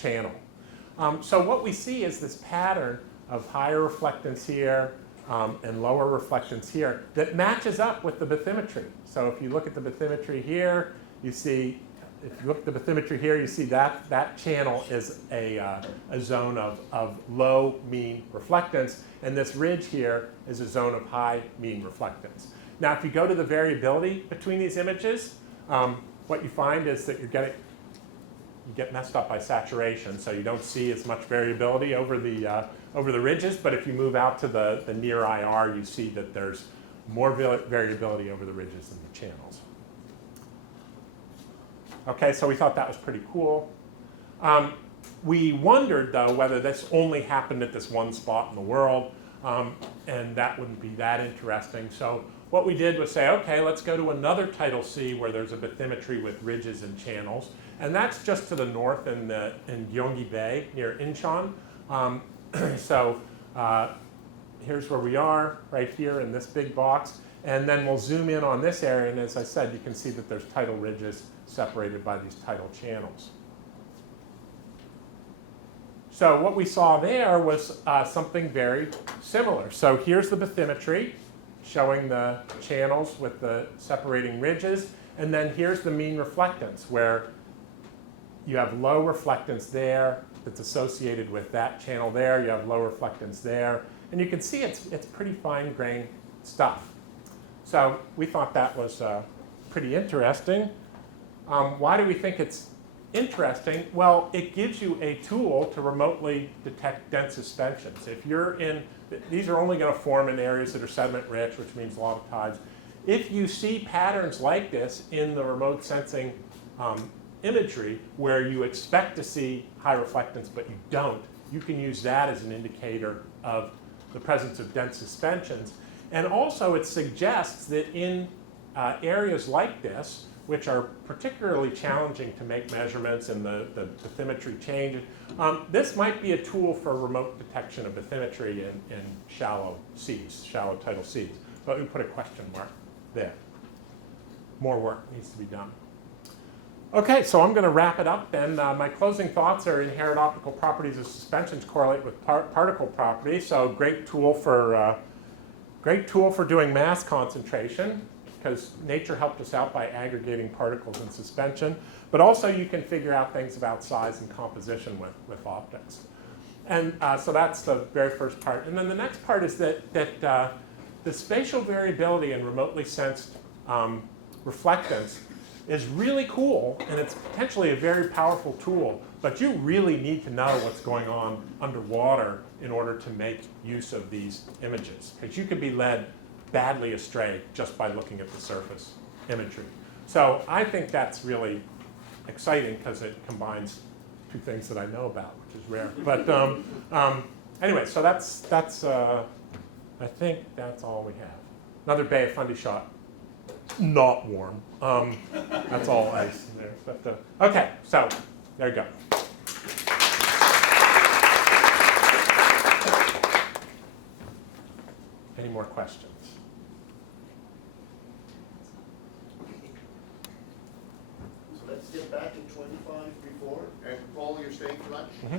channel. So what we see is this pattern of higher reflectance here and lower reflectance here that matches up with the bathymetry. So if you look at the bathymetry here, you see, if you look at the bathymetry here, you see that that channel is a zone of low mean reflectance, and this ridge here is a zone of high mean reflectance. Now, if you go to the variability between these images, what you find is that you get messed up by saturation, so you don't see as much variability over the ridges. But if you move out to the near IR, you see that there's more variability over the ridges than the channels. Okay, so we thought that was pretty cool. We wondered, though, whether this only happened at this one spot in the world, and that wouldn't be that interesting. So what we did was say, okay, let's go to another tidal sea where there's a bathymetry with ridges and channels, and that's just to the north in Gyeonggi Bay near Incheon. So here's where we are, right here in this big box, and then we'll zoom in on this area, and as I said, you can see that there's tidal ridges separated by these tidal channels. So what we saw there was something very similar. So here's the bathymetry showing the channels with the separating ridges, and then here's the mean reflectance where you have low reflectance there that's associated with that channel there. You have low reflectance there, and you can see it's pretty fine-grained stuff. So we thought that was pretty interesting. Why do we think it's interesting? Well, it gives you a tool to remotely detect dense suspensions. If you're in, these are only going to form in areas that are sediment rich, which means a lot of tides. If you see patterns like this in the remote sensing imagery where you expect to see high reflectance but you don't, you can use that as an indicator of the presence of dense suspensions. And also it suggests that in areas like this, which are particularly challenging to make measurements and the bathymetry change, this might be a tool for remote detection of bathymetry in shallow seas, shallow tidal seas. But we put a question mark there. More work needs to be done. Okay, so I'm going to wrap it up, and my closing thoughts are inherent optical properties of suspensions correlate with particle properties. So great tool for doing mass concentration, because nature helped us out by aggregating particles in suspension. But also you can figure out things about size and composition with optics. And so that's the very first part. And then the next part is that the spatial variability in remotely sensed reflectance is really cool, and it's potentially a very powerful tool. But you really need to know what's going on underwater in order to make use of these images, because you could be led badly astray just by looking at the surface imagery. So I think that's really exciting because it combines two things that I know about, which is rare. But anyway, so that's I think that's all we have. Another Bay of Fundy shot, not warm. That's all ice in there. But okay, so there you go. Any more questions? So let's get back in 25 before, and Paul, you're staying for lunch? Mm-hmm.